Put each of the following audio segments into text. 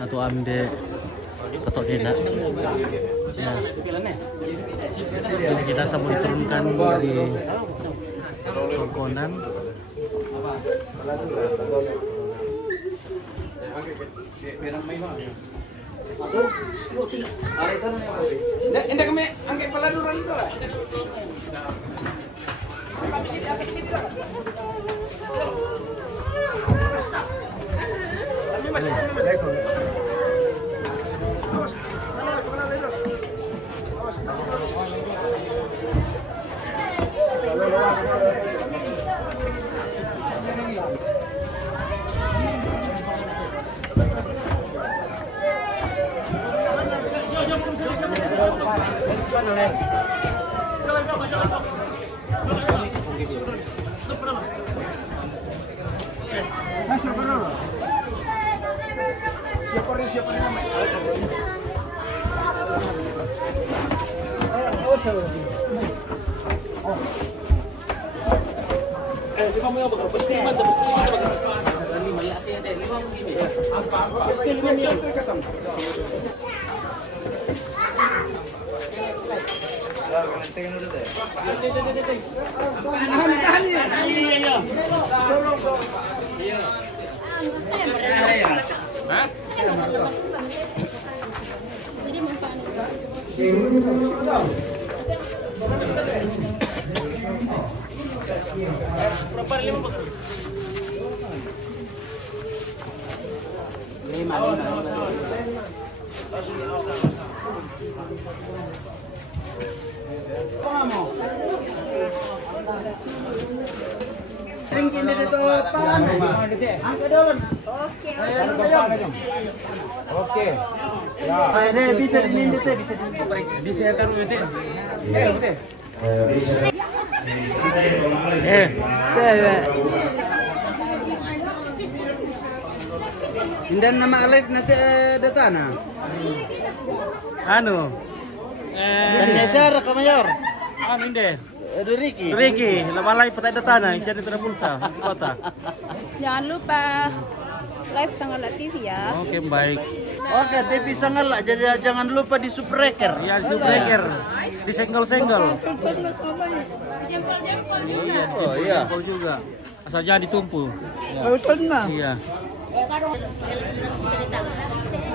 atau ambil totok dena. Ya. Ini kita sama diturunkan dari Tongkonan. Tidak kami angkat kepala dulu. Oke. Ini bisa diminta, bisa disehatkan nanti. Dan nama Alif nanti datana. Anu. Dan Nesar ke Mayor. Amin deh. Riki, nama lain petai datana, isian itu pulsa di kota. Jangan lupa live Sanggala TV ya. Oke, baik. Oke, TV Sanggala, jadi jangan lupa di Subbreaker. Ya, di Subbreaker. Di senggol-senggol. Jempol-jempol juga. Iya, di jempol juga. Asal jangan ditumpu. Iya.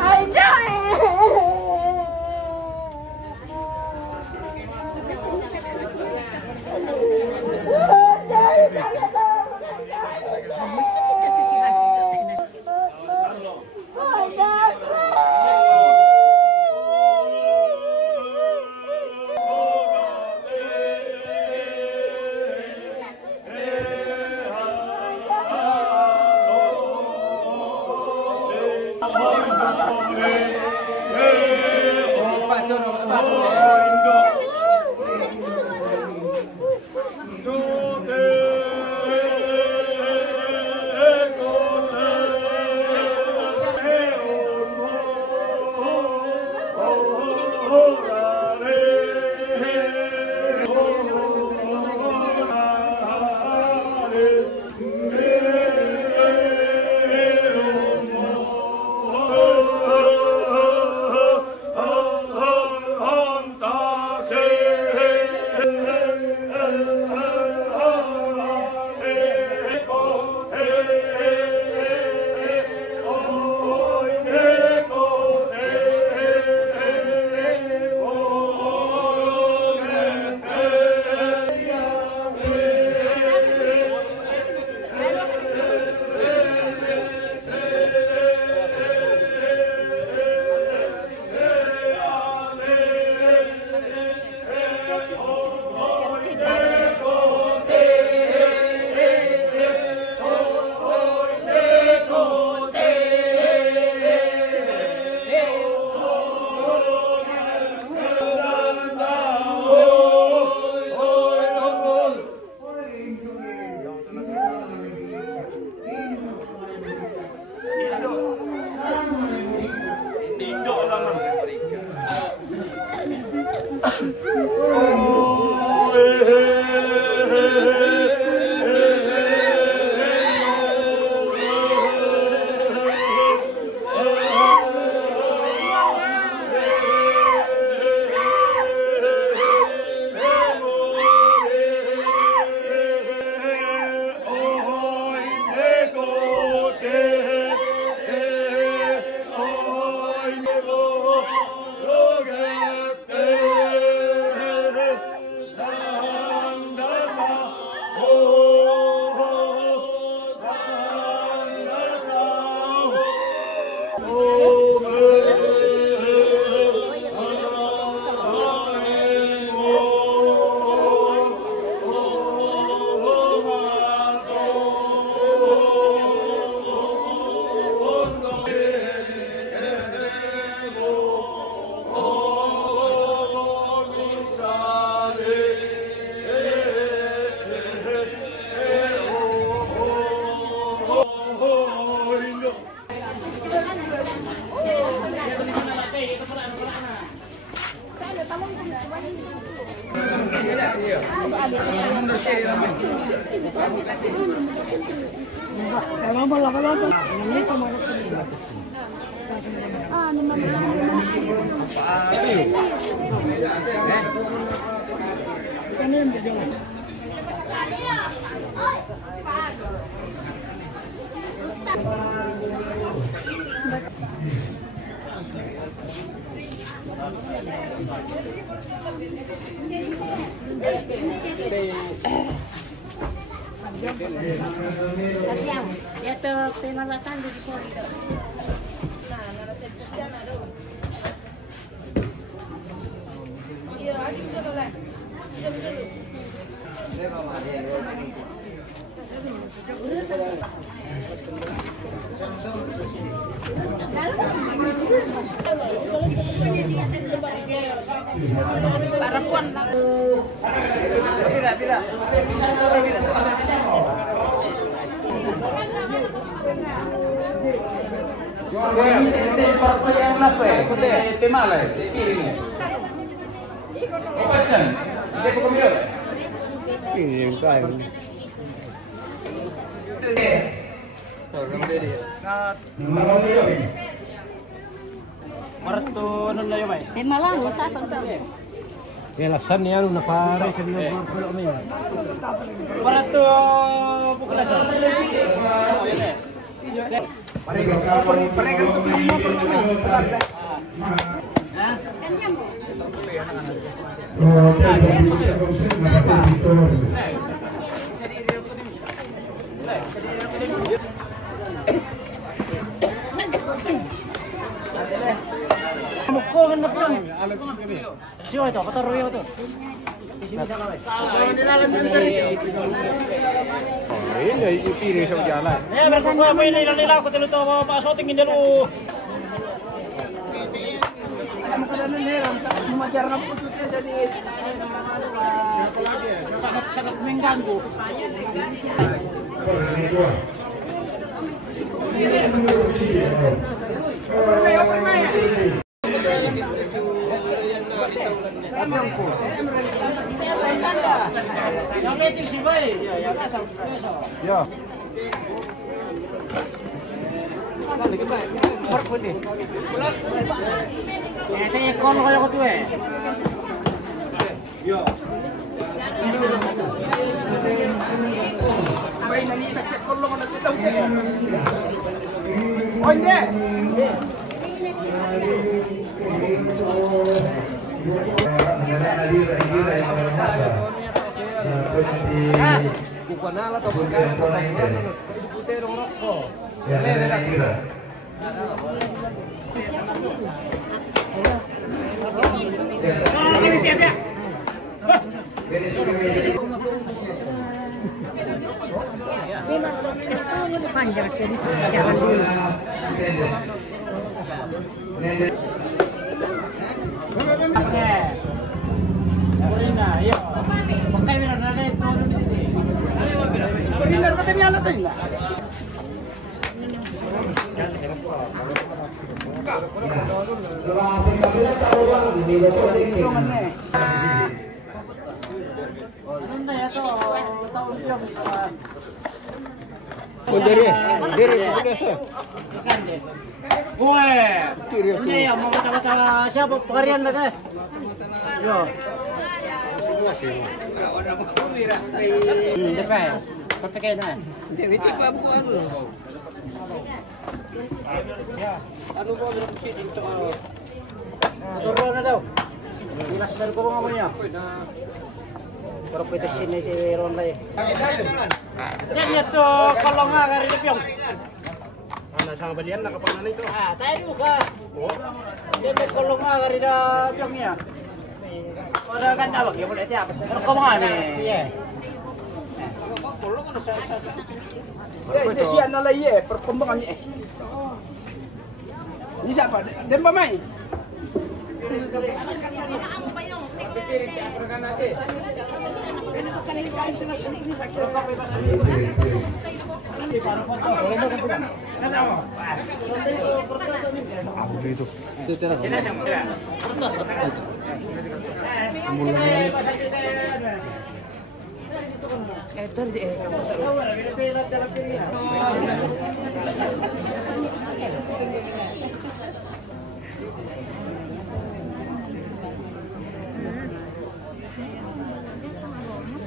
Anta Ya tuh penalatan di sekolah. Parapuan tidak. Marto non la mai. Malang sa pagtaw. Lasan ya na pare kanina ko kami. Marto bukan sa. Pare kan tu beli motor tu ni. Mukul na pang. Siyo ito, pataruyo ito. Ini ipiring sa jalan. Mereka apa ini nila ko tilo to pasok tingin dulu. Alam ko na niram majar na puto jadi sangat mengganggu. Yang meeting si Bay, ya kasar. Ya. Balik Bay. Mark putih. Ito ikon kayo ko tuwe. Yo. Bay nani sakit kolong na titaw din. Oh, hindi. Bukan ala atau bukan putih rokok. Panjang cerita jangan dulu. Benar kata dia alat ini. Ini ya mau kata-kata siapa pekerjaan dah teh? Yo. Depan. Pakai dah. Dewi tiba bukan. Anu gua berhenti untuk turun na daw. Nasal ko mga niya. Pero pwede sini si Ron lay. Jadi itu kalau nggak kari lepiong. sama balian na kapag nanito. Tayo ka. Hindi may kulong nga rin na biyang niya. Para ganda wag yung ulit ya. Ano ka mga ni? Kulong ko na sa Hindi siya nalay perkembangan niya. Ini siapa? Dan pa mai. Itu teras.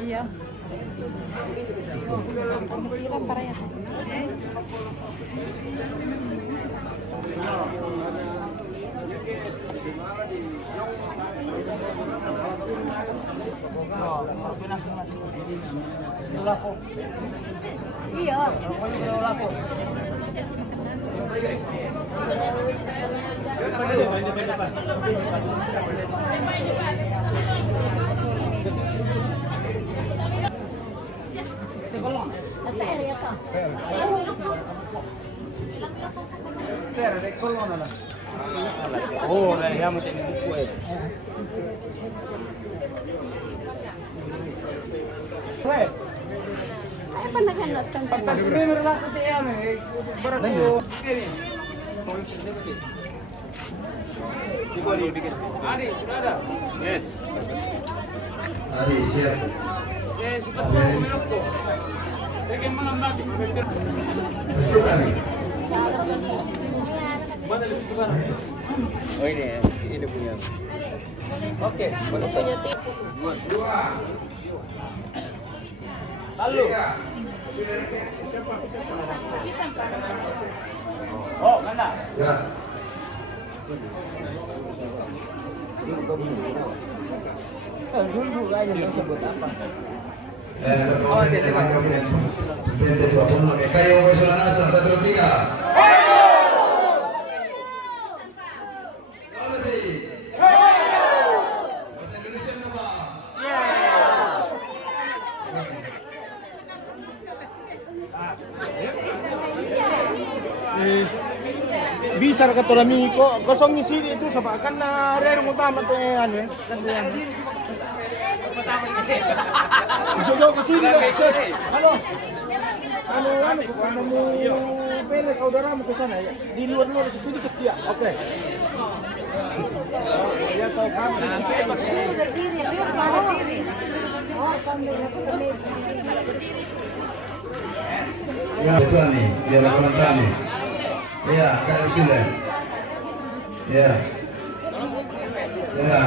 Iya. Pemikiran para ya. Iya. Oh, ya mo tin buku eh. Ay, panaganap kan. Primer lang ko tiyan eh. Barako. Adi, sudah ada. Yes. Adi, siap. Yes, seperti minum ko. Bagaimana Mbak? Mana lebih sekarang? Oh ini punya. Oke, punya tim. Lalu. Oh, mana? Ya. Dulu aja tersebut apa? Oh, kayo Solana 1-3. Bisa ka to rami ko kosong ni sini itu sa kan na rero mo tama to ano eh. Jojo ke sini cek. Halo. Ano kung mo pele saudara mo ke sana ya. Di luar ke sini ke dia. Oke. Ya tahu kami. Berdiri, berdiri. Oh, kamu Ya, betul nih, biar kontan nih. Ya, Kak Usile. Ya. Ya.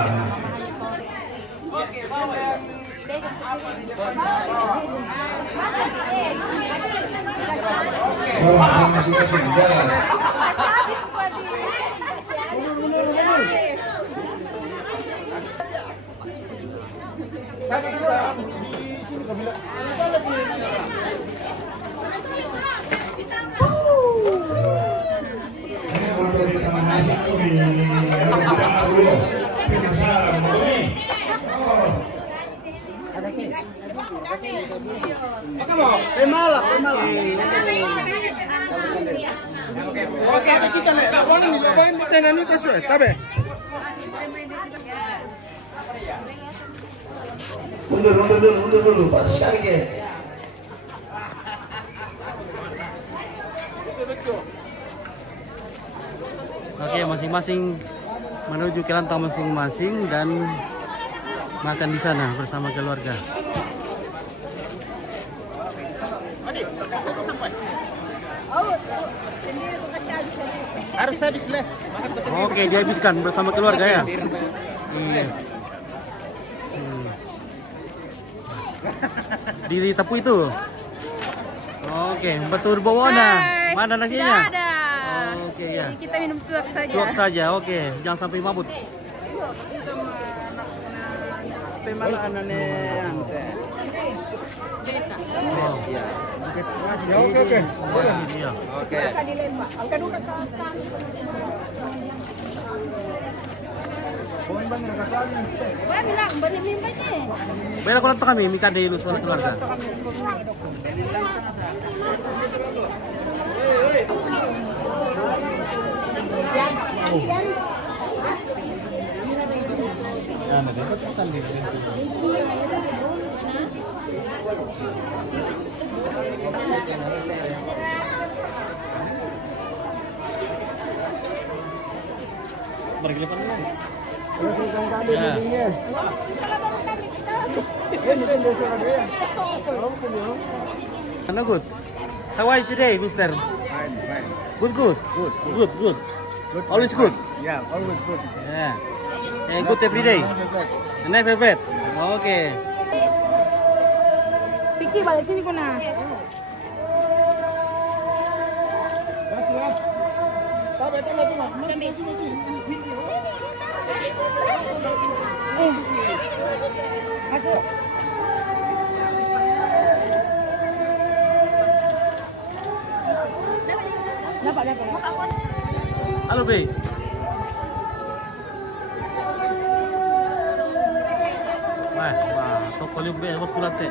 Oh, masing-masing jalan. Oke, kita lihat. Lawan di tenan itu sesuai. Tabe. Mundur dulu, Pak. Sekali ke. Oke, masing-masing menuju ke lantau masing-masing dan makan di sana bersama keluarga. Harus habis lah. Oke, dihabiskan bersama keluarga ya. Iya. Di tepu itu. Oke, betul bawana. Mana nasinya? Tidak ada. Oke ya. Jadi kita minum tuak saja. Tuak saja, oke. Jangan sampai mabut. Beta. Oh. Ya oke oke. Iya. Oke. Poin bang dekat lagi. Wah, bilang balik mimpanya. Bela ko lang to kami, mika day sa keluarga. Bergilipan dulu. Ya. Ano good? How are you today, mister? Fine, fine. Good, good. Good. Always good. Yeah, always good. Yeah. Good every day. Never bad. Okay. Piki, balik sini ko na. Kasih ya. Tabe, tunggu. Aku. Dapat. Halo, Be. Wah, toko liu be, bos kulate.